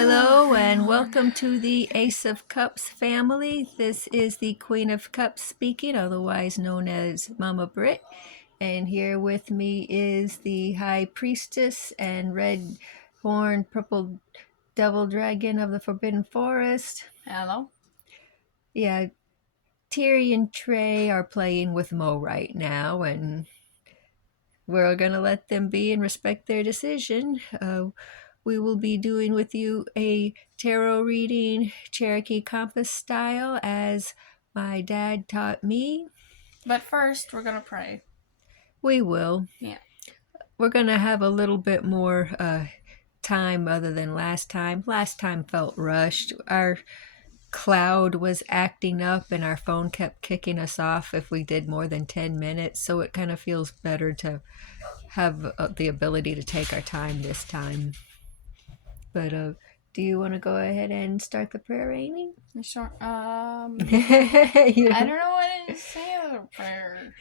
Hello and welcome to the Ace of Cups family. This is the Queen of Cups speaking, otherwise known as Mama Brit. And here with me is the High Priestess and Red Horn Purple Devil Dragon of the Forbidden Forest. Hello. Yeah, Terry and Trey are playing with Mo right now, and we're going to let them be and respect their decision. We will be doing with you a tarot reading, Cherokee Compass style, as my dad taught me. But first, we're gonna pray. We will. Yeah. We're going to have a little bit more time other than last time. Last time felt rushed. Our cloud was acting up and our phone kept kicking us off if we did more than 10 minutes. So it kind of feels better to have the ability to take our time this time. But do you want to go ahead and start the prayer, Amy? Sure. I I don't know what to say of the prayer.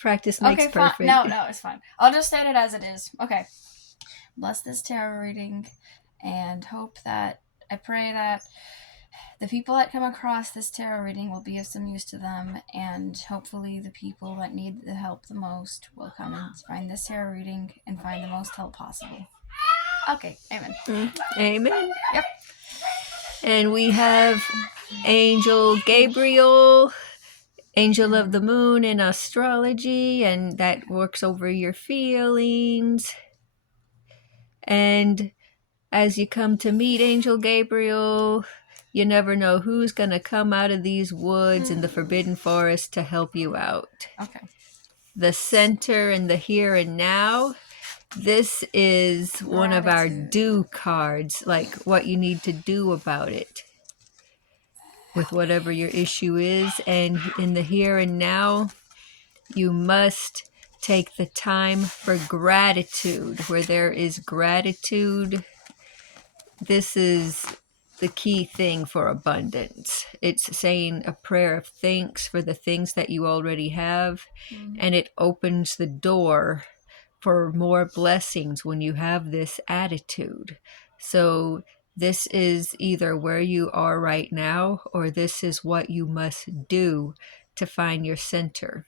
Practice makes perfect. No, it's fine. I'll just state it as it is. Okay. Bless this tarot reading and I pray that the people that come across this tarot reading will be of some use to them, and hopefully the people that need the help the most will come and find this tarot reading and find the most help possible. Okay, amen. Amen. Yep. And we have Angel Gabriel, Angel of the Moon in astrology, and that works over your feelings. And as you come to meet Angel Gabriel, you never know who's going to come out of these woods in the Forbidden Forest to help you out. Okay. The center and the here and now. This is one of our do cards, like what you need to do about it with whatever your issue is. And in the here and now, you must take the time for gratitude. Where there is gratitude, this is the key thing for abundance. It's saying a prayer of thanks for the things that you already have, and it opens the door for more blessings when you have this attitude. So this is either where you are right now, or this is what you must do to find your center.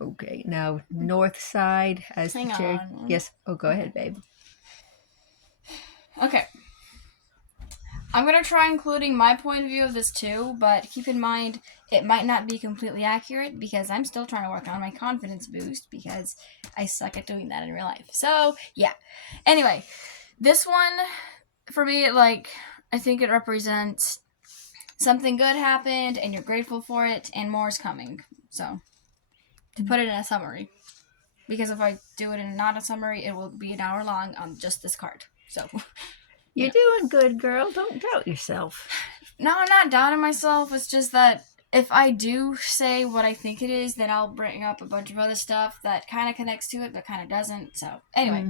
Okay, now north side as Hang the chair. on. Yes. Oh, go ahead, babe. Okay. I'm going to try including my point of view of this too, but keep in mind it might not be completely accurate because I'm still trying to work on my confidence boost because I suck at doing that in real life. So, yeah. Anyway, this one, for me, I think it represents something good happened and you're grateful for it and more is coming. So, to put it in a summary. Because if I do it in not a summary, it will be an hour long on just this card. So... You're doing good, girl. Don't doubt yourself. No, I'm not doubting myself. It's just that if I do say what I think it is, then I'll bring up a bunch of other stuff that kind of connects to it, but kind of doesn't. So, anyway.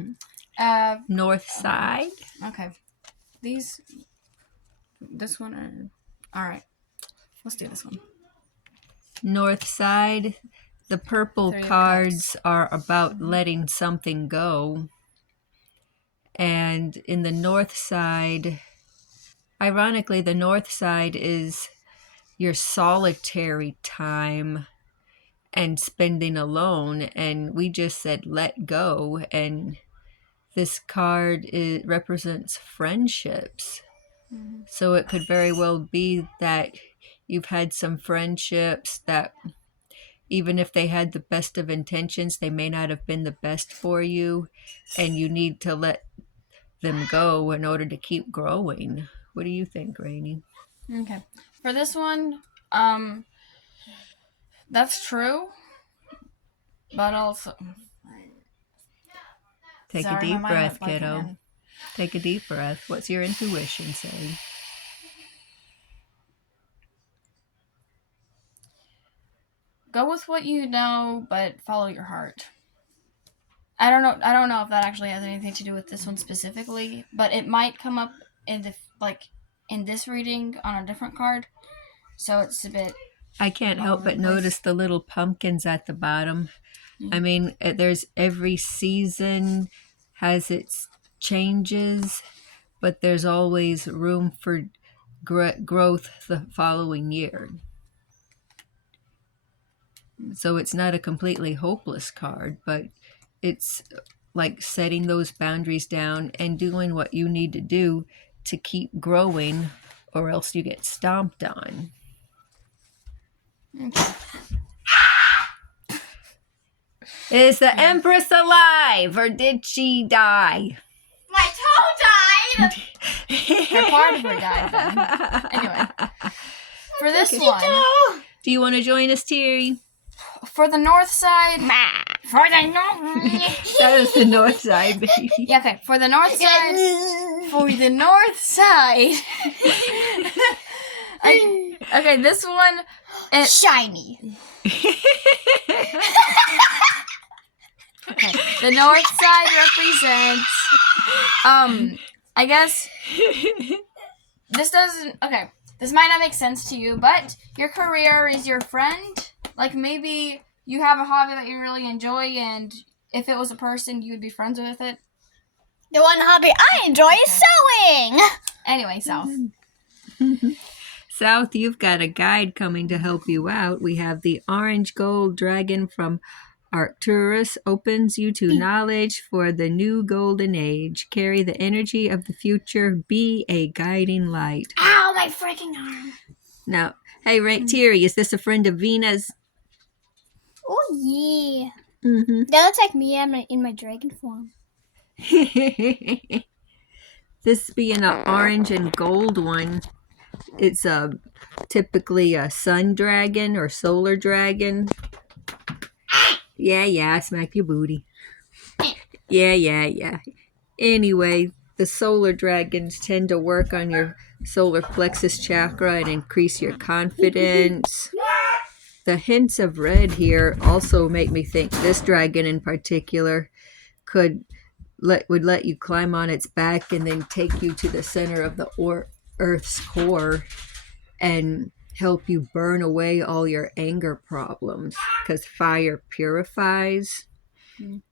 North side. Okay. This one, alright. Let's do this one. North side. The purple cards are about letting something go. And in the north side, ironically, the north side is your solitary time and spending alone. And we just said, let go. And this card represents friendships. Mm-hmm. So it could very well be that you've had some friendships that, even if they had the best of intentions, they may not have been the best for you. And you need to let them go in order to keep growing. What do you think, Rainey? Okay. For this one, that's true. But also... Take a deep breath, kiddo. Take a deep breath. What's your intuition saying? Go with what you know, but follow your heart. I don't know if that actually has anything to do with this one specifically, but it might come up in this reading on a different card. So it's a bit... I can't help but notice the little pumpkins at the bottom. Mm-hmm. I mean, there's every season has its changes, but there's always room for growth the following year. So it's not a completely hopeless card, but it's like setting those boundaries down and doing what you need to do to keep growing, or else you get stomped on. Okay. Is the Empress alive, or did she die? My toe died! Or part of her died then. Anyway. For this one, Do you want to join us, Terry? for the north side. For the north. That is the north side, baby. Yeah, okay. For the north side. For the north side. Okay, this one. Shiny. Okay. The north side represents. I guess this doesn't. Okay, this might not make sense to you, but your career is your friend. Like maybe you have a hobby that you really enjoy, and if it was a person, you would be friends with it. The one hobby I enjoy is sewing. Anyway, South. South, you've got a guide coming to help you out. We have the orange gold dragon from Arcturus, opens you to knowledge for the new golden age. Carry the energy of the future. Be a guiding light. Ow, my freaking arm. Now, hey, Terry, is this a friend of Venus? Oh, yeah. Mm-hmm. That looks like me in my dragon form. This being an orange and gold one, it's typically a sun dragon or solar dragon. Yeah, I smacked your booty. Yeah. Anyway, the solar dragons tend to work on your solar plexus chakra and increase your confidence. The hints of red here also make me think this dragon in particular would let you climb on its back and then take you to the center of the Earth's core and help you burn away all your anger problems, because fire purifies.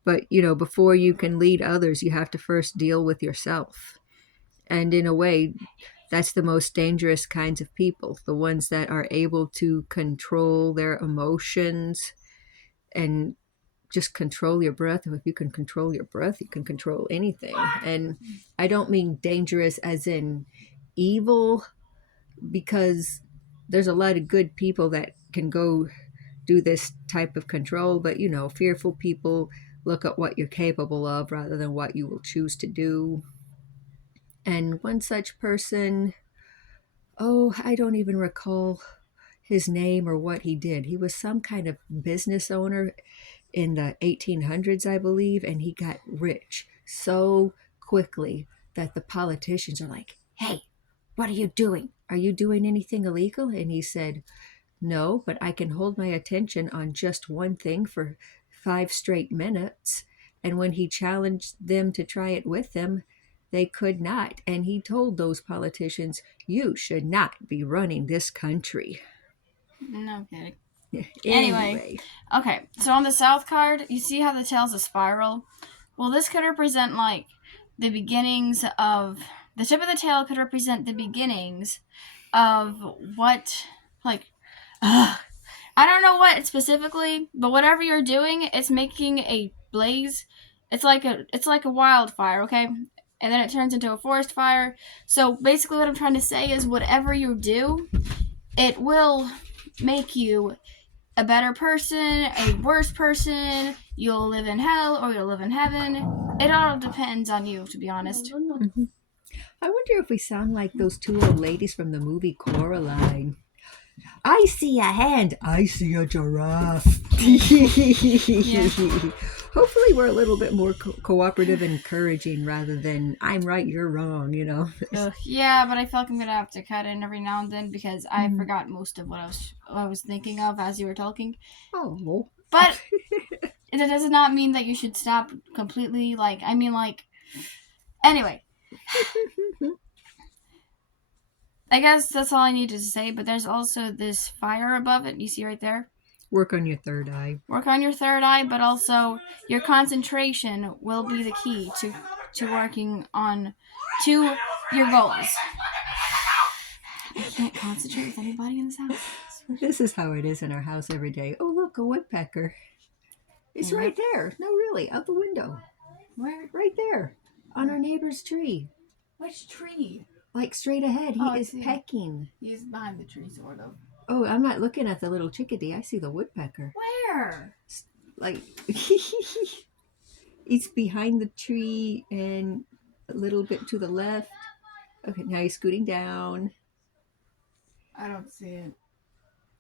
But, before you can lead others, you have to first deal with yourself. And in a way, that's the most dangerous kinds of people, the ones that are able to control their emotions and just control your breath. If you can control your breath, you can control anything. And I don't mean dangerous as in evil, because there's a lot of good people that can go do this type of control, but fearful people look at what you're capable of rather than what you will choose to do. And one such person, I don't even recall his name or what he did. He was some kind of business owner in the 1800s, I believe, and he got rich so quickly that the politicians are like, "Hey, what are you doing? Are you doing anything illegal?" And he said, "No, but I can hold my attention on just one thing for 5 straight minutes." And when he challenged them to try it with him, they could not. And he told those politicians, "You should not be running this country." No kidding. Anyway. Okay, so on the south card, you see how the tail's a spiral? Well, this could represent, like, the beginnings of... The tip of the tail could represent the beginnings of what, like... I don't know what specifically, but whatever you're doing, it's making a blaze. It's like a wildfire, okay? And then it turns into a forest fire. So basically what I'm trying to say is whatever you do, it will make you a better person, a worse person. You'll live in hell or you'll live in heaven. It all depends on you, to be honest. Mm-hmm. I wonder if we sound like those 2 old ladies from the movie Coraline. I see a hand. I see a giraffe. Yeah. Hopefully we're a little bit more cooperative and encouraging rather than I'm right, you're wrong, Yeah, but I feel like I'm going to have to cut in every now and then because I forgot most of what I was thinking of as you were talking. Oh. But it does not mean that you should stop completely. Anyway. I guess that's all I needed to say, but there's also this fire above it. You see right there? Work on your third eye. Work on your third eye, but also your concentration will be the key to to working on to your goals. I can't concentrate with anybody in this house. This is how it is in our house every day. Oh, look, a woodpecker. It's right there. No, really, out the window. Where? Right there, on our neighbor's tree. Which tree? Like straight ahead. He is pecking. He's behind the tree, sort of. Oh, I'm not looking at the little chickadee. I see the woodpecker. Where? Like, it's behind the tree and a little bit to the left. Okay, now he's scooting down. I don't see it.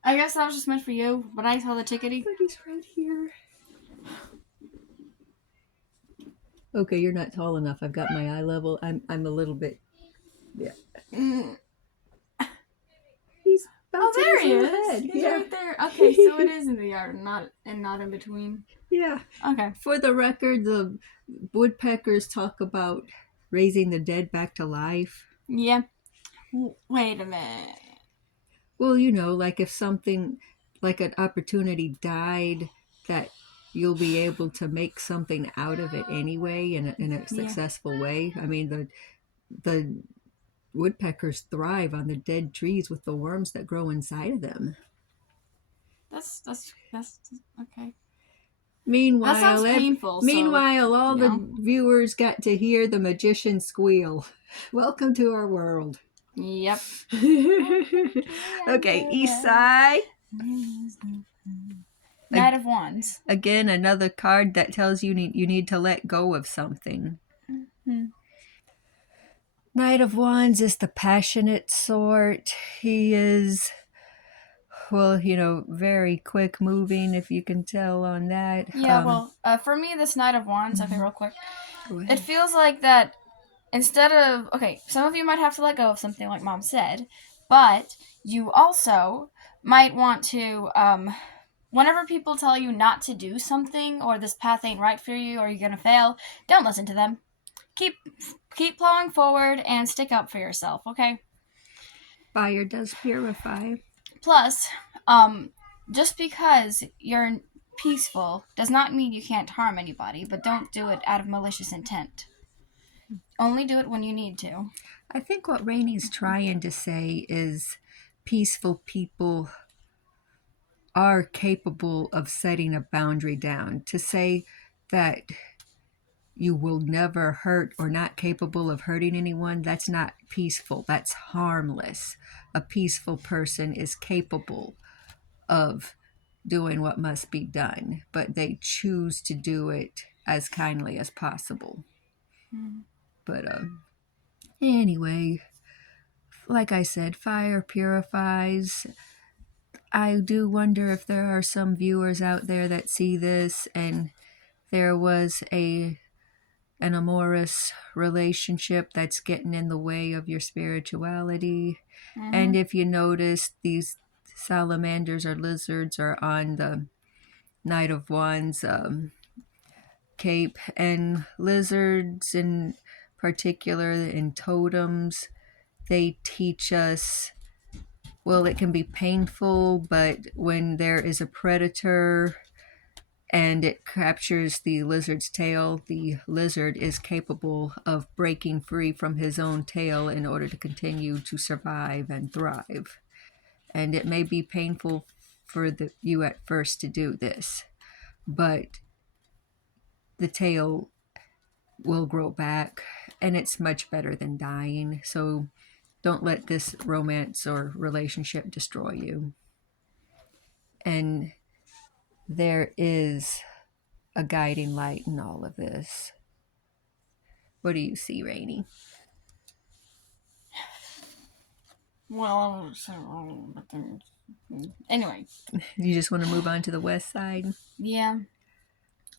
I guess that was just meant for you, but I saw the chickadee. But he's right here. Okay, you're not tall enough. I've got my eye level. I'm a little bit. Yeah. He's there he is. head. He's Yeah. right there. Okay, so it is in the yard, not in between. Yeah. Okay. For the record, the woodpeckers talk about raising the dead back to life. Yeah. Wait a minute. Well, you know, like if something, like an opportunity died, that you'll be able to make something out of it anyway in a successful way. I mean, the woodpeckers thrive on the dead trees with the worms that grow inside of them. That's okay. Meanwhile, that sounds painful. All the viewers got to hear the magician squeal. Welcome to our world. Yep. Okay, east side. Knight of Wands. Again, another card that tells you you need to let go of something. Mm-hmm. Knight of Wands is the passionate sort. He is, well, you know, very quick moving, if you can tell on that. Yeah, for me, this Knight of Wands, okay, real quick. Go ahead. It feels like that instead of, okay, some of you might have to let go of something like Mom said, but you also might want to, whenever people tell you not to do something or this path ain't right for you or you're gonna fail, don't listen to them. Keep plowing forward and stick up for yourself, okay? Fire does purify. Plus, just because you're peaceful does not mean you can't harm anybody, but don't do it out of malicious intent. Only do it when you need to. I think what Rainey's trying to say is peaceful people are capable of setting a boundary down. To say that you will never hurt or not capable of hurting anyone, that's not peaceful. That's harmless. A peaceful person is capable of doing what must be done, but they choose to do it as kindly as possible. But anyway, like I said, fire purifies. I do wonder if there are some viewers out there that see this and there was an amorous relationship that's getting in the way of your spirituality. Mm-hmm. And if you notice, these salamanders or lizards are on the Knight of Wands cape, and lizards in particular in totems, they teach us, well, it can be painful, but when there is a predator and it captures the lizard's tail, the lizard is capable of breaking free from his own tail in order to continue to survive and thrive. And it may be painful for you at first to do this, but the tail will grow back, and it's much better than dying. So don't let this romance or relationship destroy you. And there is a guiding light in all of this. What do you see, Rainey? Well, but then, anyway. You just want to move on to the west side? Yeah.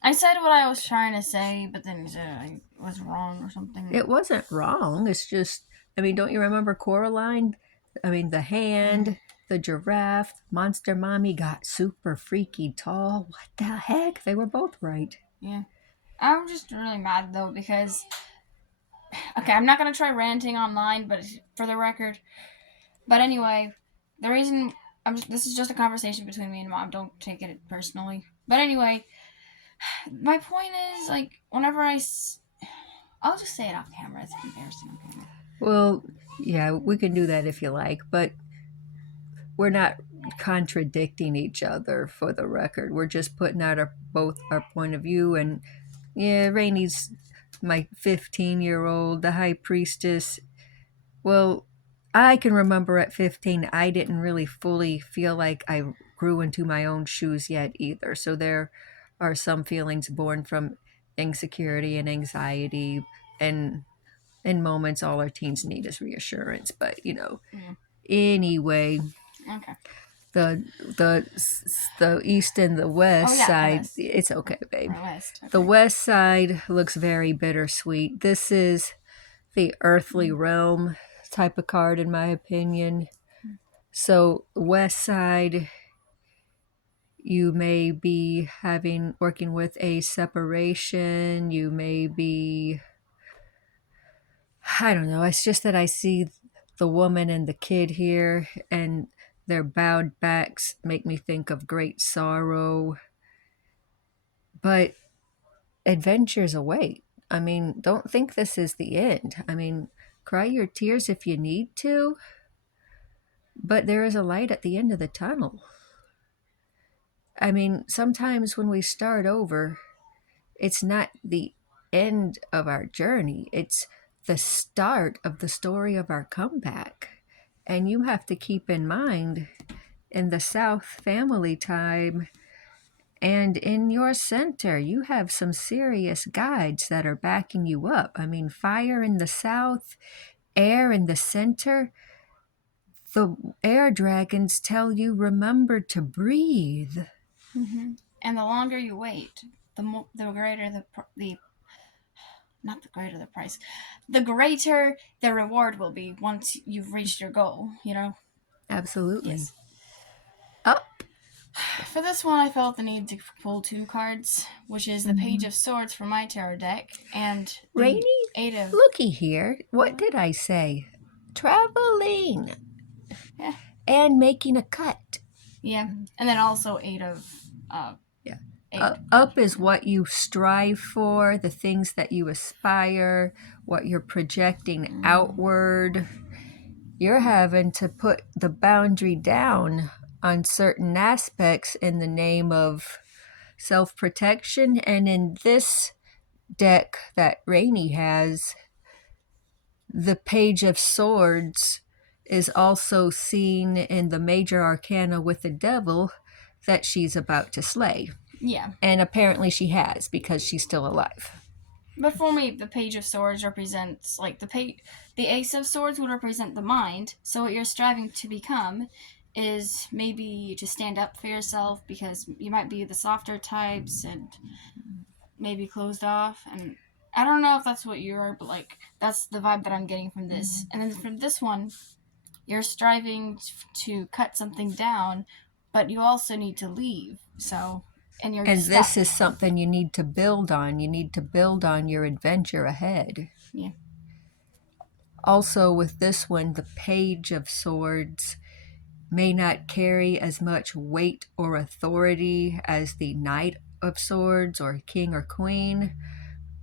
I said what I was trying to say, but then I was wrong or something. It wasn't wrong. It's just, I mean, don't you remember Coraline? I mean, the hand, the giraffe, Monster Mommy got super freaky tall. What the heck? They were both right. Yeah. I'm just really mad, though, because... Okay, I'm not going to try ranting online, but for the record... But anyway, the reason... this is just a conversation between me and Mom. Don't take it personally. But anyway... My point is, like, whenever I'll just say it off camera. It's embarrassing on camera. Well, yeah, we can do that if you like, but we're not contradicting each other for the record. We're just putting out both our point of view. And yeah, Rainey's my 15-year-old, the high priestess. Well, I can remember at 15, I didn't really fully feel like I grew into my own shoes yet either. So there are some feelings born from insecurity and anxiety. And in moments, all our teens need is reassurance. But, anyway, Okay. the east and the west side, west. it's okay, babe. West. Okay. The west side looks very bittersweet. This is the earthly realm type of card, in my opinion. So, west side, you may be working with a separation. You may be, I don't know. It's just that I see the woman and the kid here, and their bowed backs make me think of great sorrow. But adventures await. I mean, don't think this is the end. I mean, cry your tears if you need to, but there is a light at the end of the tunnel. I mean, sometimes when we start over, it's not the end of our journey, it's the start of the story of our comeback. And you have to keep in mind, in the South family time and in your center, you have some serious guides that are backing you up. I mean, fire in the South, air in the center. The air dragons tell you, remember to breathe. Mm-hmm. And the longer you wait, the greater not the greater the price, the greater the reward will be once you've reached your goal, Absolutely. Yes. Up. For this one, I felt the need to pull 2 cards, which is the Page of Swords from my tarot deck, and the Rainy, Eight of... looky here. What did I say? Traveling. Yeah. And making a cut. Yeah. And then also Eight of... Up is what you strive for, the things that you aspire, what you're projecting outward. You're having to put the boundary down on certain aspects in the name of self-protection. And in this deck that Rainey has, the Page of Swords is also seen in the major arcana with the devil that she's about to slay. Yeah. And apparently she has, because she's still alive. But for me, the Page of Swords represents, like, the Ace of Swords would represent the mind. So what you're striving to become is maybe to stand up for yourself, because you might be the softer types and maybe closed off. And I don't know if that's what you're, but, like, that's the vibe that I'm getting from this. And then from this one, you're striving to cut something down, but you also need to leave. So... And this is something you need to build on. You need to build on your adventure ahead. Yeah. Also, with this one, the Page of Swords may not carry as much weight or authority as the Knight of Swords or King or Queen,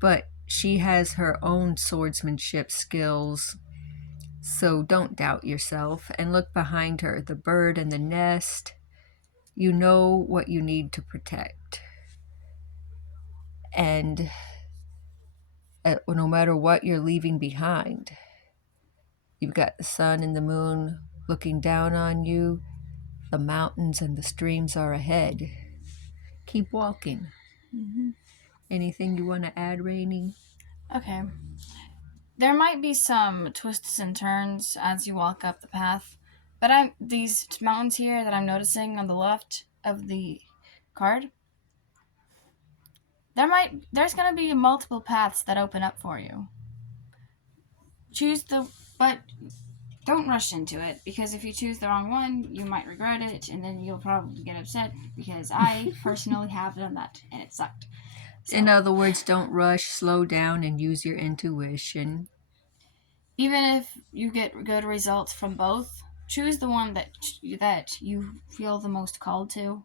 but she has her own swordsmanship skills. So don't doubt yourself and look behind her, the bird and the nest. You know what you need to protect. And no matter what you're leaving behind, you've got the sun and the moon looking down on you. The mountains and the streams are ahead. Keep walking. Mm-hmm. Anything you want to add, Rainey? Okay. There might be some twists and turns as you walk up the path. But these mountains here that I'm noticing on the left of the card, there's going to be multiple paths that open up for you. But don't rush into it, because if you choose the wrong one, you might regret it, and then you'll probably get upset, because I personally have done that, and it sucked. So, in other words, don't rush, slow down, and use your intuition. Even if you get good results from both, choose the one that you feel the most called to.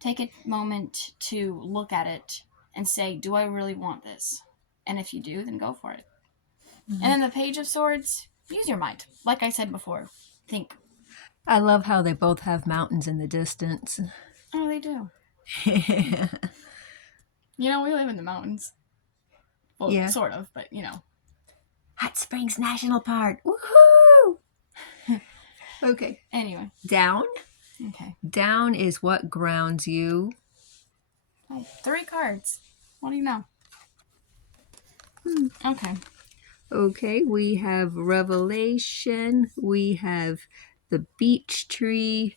Take a moment to look at it and say, do I really want this? And if you do, then go for it. And then the Page of Swords, use your mind. Like I said before, think. I love how they both have mountains in the distance. Oh, they do. We live in the mountains. Well, Yeah. sort of, but Hot Springs National Park. Woohoo! Okay. Anyway. Down. Okay. Down is what grounds you. Oh, 3 cards. What do you know? Okay. Okay, we have Revelation, we have the Beech Tree,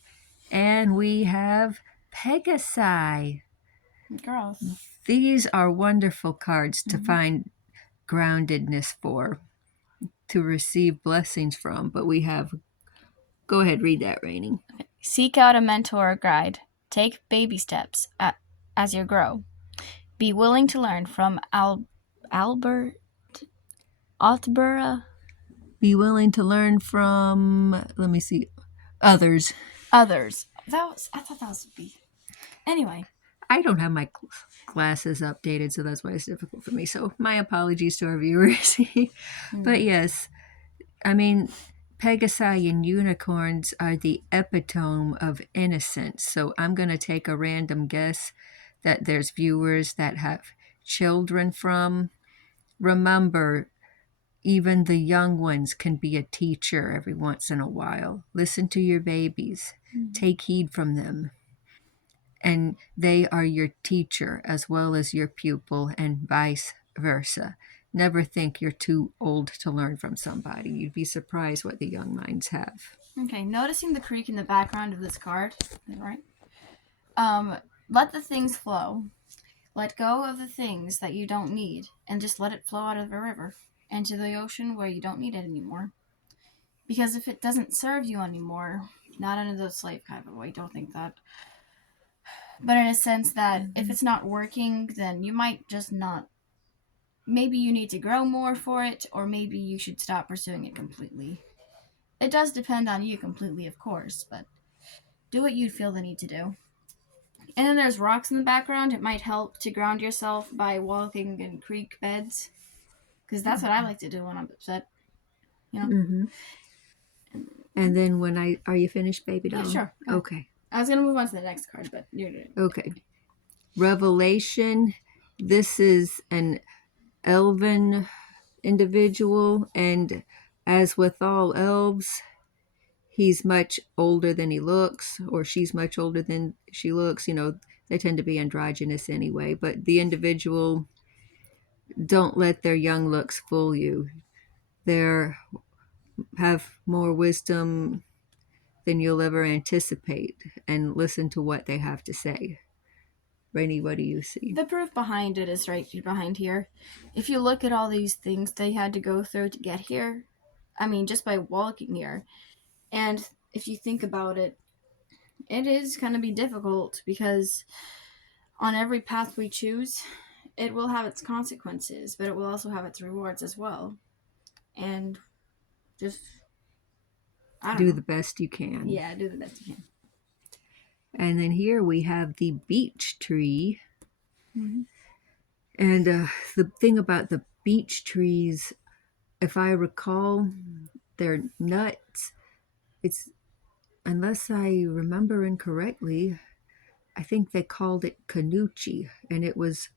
and we have Pegasi. Gross. These are wonderful cards to find groundedness for, to receive blessings from, but we have... Go ahead, read that, Rainey. Seek out a mentor or guide. Take baby steps as you grow. Be willing to learn from Albert Altbera. Be willing to learn from, let me see, others. I thought that was B. Anyway. I don't have my glasses updated, so that's why it's difficult for me. So my apologies to our viewers. But yes, I mean, Pegasi and unicorns are the epitome of innocence. So I'm going to take a random guess that there's viewers that have children from. Remember, even the young ones can be a teacher every once in a while. Listen to your babies. Take heed from them. And they are your teacher as well as your pupil, and vice versa. Never think you're too old to learn from somebody. You'd be surprised what the young minds have. Okay, noticing the creek in the background of this card, right? Let the things flow. Let go of the things that you don't need, and just let it flow out of the river into the ocean where you don't need it anymore. Because if it doesn't serve you anymore, not in the slave kind of way, don't think that, but in a sense that if it's not working, then you might just not. Maybe you need to grow more for it, or maybe you should stop pursuing it completely. It does depend on you completely, of course, but do what you feel the need to do. And then there's rocks in the background. It might help to ground yourself by walking in creek beds, because that's what I like to do when I'm upset. Mm-hmm. And then are you finished, baby doll? Yeah, sure. Okay. I was going to move on to the next card, but you're doing it. Okay. Revelation. This is an elven individual, and as with all elves, he's much older than he looks, or she's much older than she looks. They tend to be androgynous anyway, but the individual, don't let their young looks fool you. They have more wisdom than you'll ever anticipate, and listen to what they have to say. Rainey, what do you see? The proof behind it is right behind here. If you look at all these things they had to go through to get here, I mean, just by walking here, and if you think about it, it is going to be difficult, because on every path we choose, it will have its consequences, but it will also have its rewards as well. And just do the best you can. Yeah, do the best you can. And then here we have the beech tree. Mm-hmm. And the thing about the beech trees, if I recall, they're nuts. It's, unless I remember incorrectly, I think they called it canucci, and it was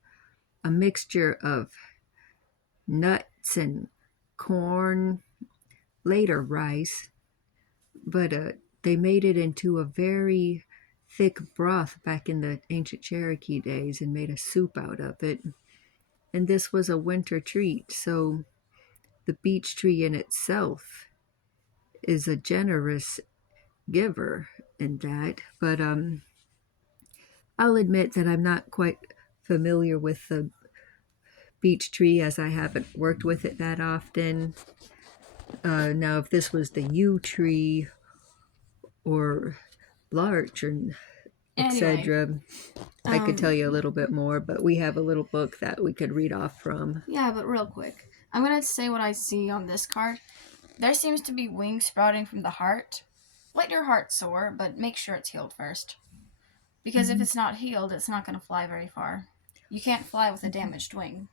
a mixture of nuts and corn, later rice, but they made it into a very thick broth back in the ancient Cherokee days and made a soup out of it. And this was a winter treat, so the beech tree in itself is a generous giver in that. But I'll admit that I'm not quite familiar with the beech tree, as I haven't worked with it that often. Now, if this was the yew tree or larch or etc., I could tell you a little bit more, but we have a little book that we could read off from. Yeah, but real quick, I'm going to say what I see on this card. There seems to be wings sprouting from the heart. Let your heart soar, but make sure it's healed first. Because if it's not healed, it's not going to fly very far. You can't fly with a damaged wing.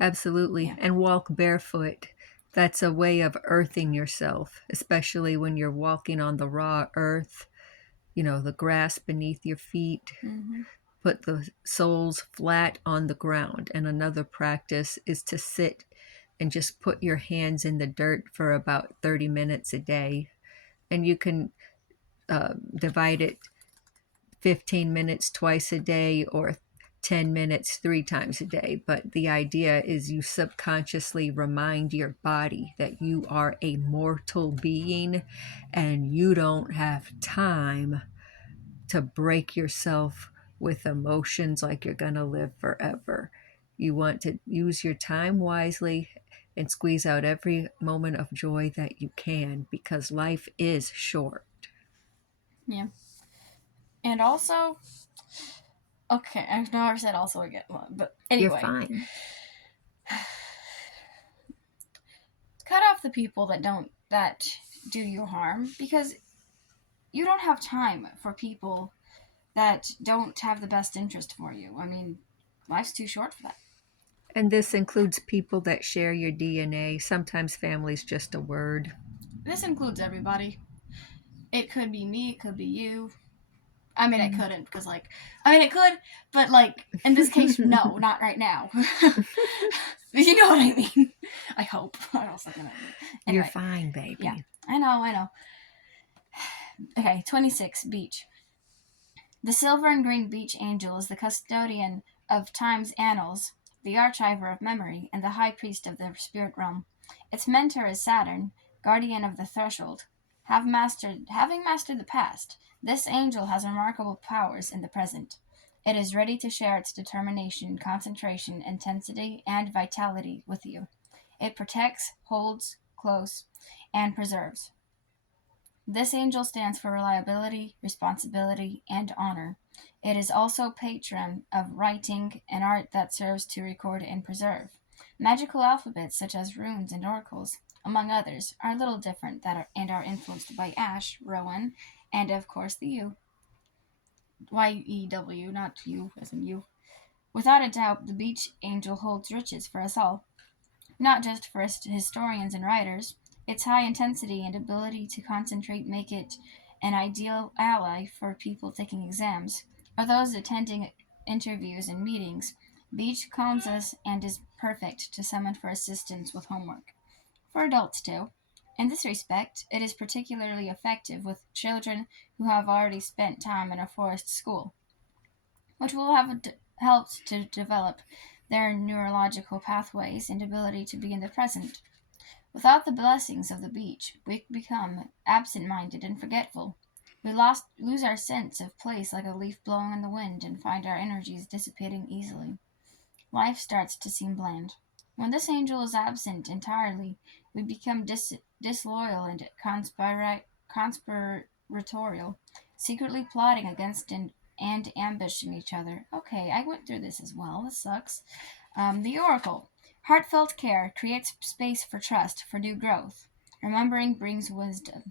Absolutely. Yeah. And walk barefoot. That's a way of earthing yourself, especially when you're walking on the raw earth, the grass beneath your feet. Mm-hmm. Put the soles flat on the ground. And another practice is to sit and just put your hands in the dirt for about 30 minutes a day. And you can divide it 15 minutes twice a day or 10 minutes 3 times a day. But the idea is you subconsciously remind your body that you are a mortal being and you don't have time to break yourself with emotions like you're going to live forever. You want to use your time wisely and squeeze out every moment of joy that you can because life is short. Yeah. And also, okay, I know I said also again, but You're anyway, fine. cut off the people that do you harm, because you don't have time for people that don't have the best interest for you. I mean, life's too short for that. And this includes people that share your DNA. Sometimes family's just a word. This includes everybody. It could be me, it could be you. I mean, it couldn't, because, it could, but, in this case, no, not right now. You know what I mean? I hope. I also know what I mean. Anyway, You're fine, baby. Yeah, I know. Okay, 26, Beach. The silver and green beach angel is the custodian of time's annals, the archiver of memory, and the high priest of the spirit realm. Its mentor is Saturn, guardian of the threshold. Having mastered the past, this angel has remarkable powers in the present. It is ready to share its determination, concentration, intensity, and vitality with you. It protects, holds close, and preserves. This angel stands for reliability, responsibility, and honor. It is also patron of writing, an art that serves to record and preserve. Magical alphabets such as runes and oracles, among others, are little different and are influenced by Ash, Rowan, and of course the U. Y-E-W, not you as in you. Without a doubt, the beach angel holds riches for us all, not just for historians and writers. Its high intensity and ability to concentrate make it an ideal ally for people taking exams or those attending interviews and meetings. Beach calms us and is perfect to summon for assistance with homework. For adults, too. In this respect, it is particularly effective with children who have already spent time in a forest school, which will have helped to develop their neurological pathways and ability to be in the present. Without the blessings of the beach, we become absent-minded and forgetful. We lose our sense of place like a leaf blowing in the wind and find our energies dissipating easily. Life starts to seem bland. When this angel is absent entirely, we become disloyal and conspiratorial, secretly plotting against and ambushing each other. Okay, I went through this as well. This sucks. The Oracle. Heartfelt care creates space for trust, for new growth. Remembering brings wisdom.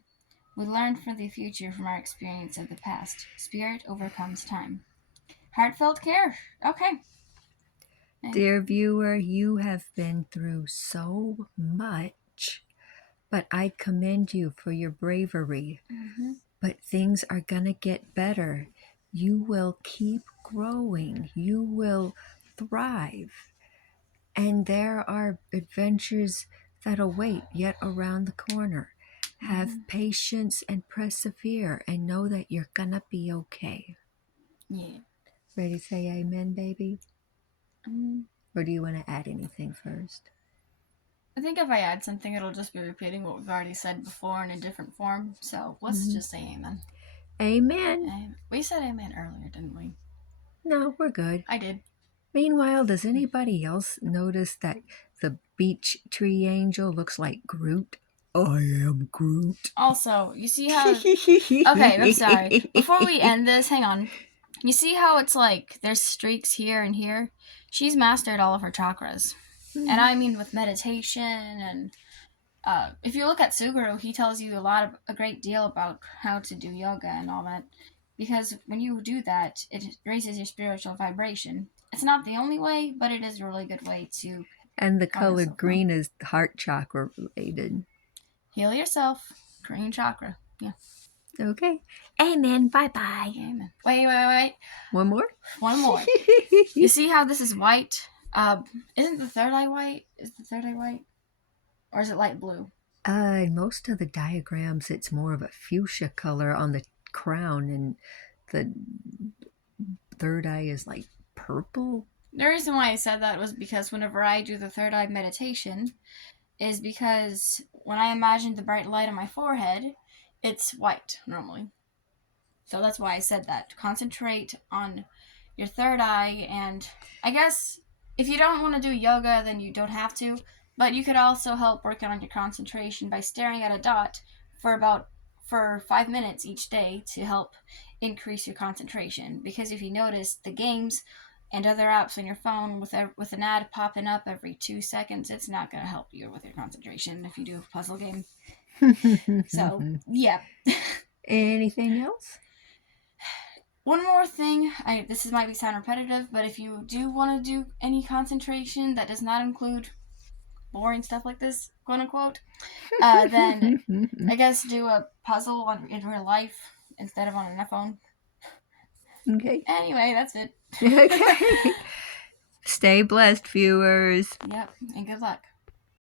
We learn for the future from our experience of the past. Spirit overcomes time. Heartfelt care. Okay. Dear viewer, you have been through so much, but I commend you for your bravery. Mm-hmm. But things are going to get better. You will keep growing. You will thrive. And there are adventures that await yet around the corner. Have patience and persevere and know that you're going to be okay. Yeah. Ready to say amen, baby? Or do you want to add anything first? I think if I add something, it'll just be repeating what we've already said before in a different form. So let's just say amen. Amen. We said amen earlier, didn't we? No, we're good. I did. Meanwhile, does anybody else notice that the beech tree angel looks like Groot? I am Groot. Also, you see how... Okay, I'm sorry. Before we end this, hang on. You see how it's like there's streaks here and here? She's mastered all of her chakras. And I mean with meditation and... if you look at Suguru, he tells you a great deal about how to do yoga and all that. Because when you do that, it raises your spiritual vibration. It's not the only way, but it is a really good way to And the Oh, color that's so green is heart chakra related. Heal yourself. Green chakra. Yeah. Okay. Amen. Bye-bye. Amen. Wait. One more? One more. You see how this is white? Isn't the third eye white? Is the third eye white? Or is it light blue? In most of the diagrams, it's more of a fuchsia color on the crown, and the third eye is like purple. The reason why I said that was because whenever I do the third eye meditation, is because when I imagine the bright light on my forehead, it's white normally. So that's why I said that. Concentrate on your third eye, and I guess if you don't want to do yoga, then you don't have to, but you could also help work on your concentration by staring at a dot for 5 minutes each day to help increase your concentration. Because if you notice, the games and other apps on your phone with an ad popping up every 2 seconds, it's not going to help you with your concentration if you do a puzzle game. So, yeah. Anything else? One more thing, this might be sound repetitive, but if you do want to do any concentration that does not include boring stuff like this, quote unquote, then I guess do a puzzle in real life instead of on an iPhone. Okay. Anyway, that's it. Okay. Stay blessed, viewers. Yep, and good luck.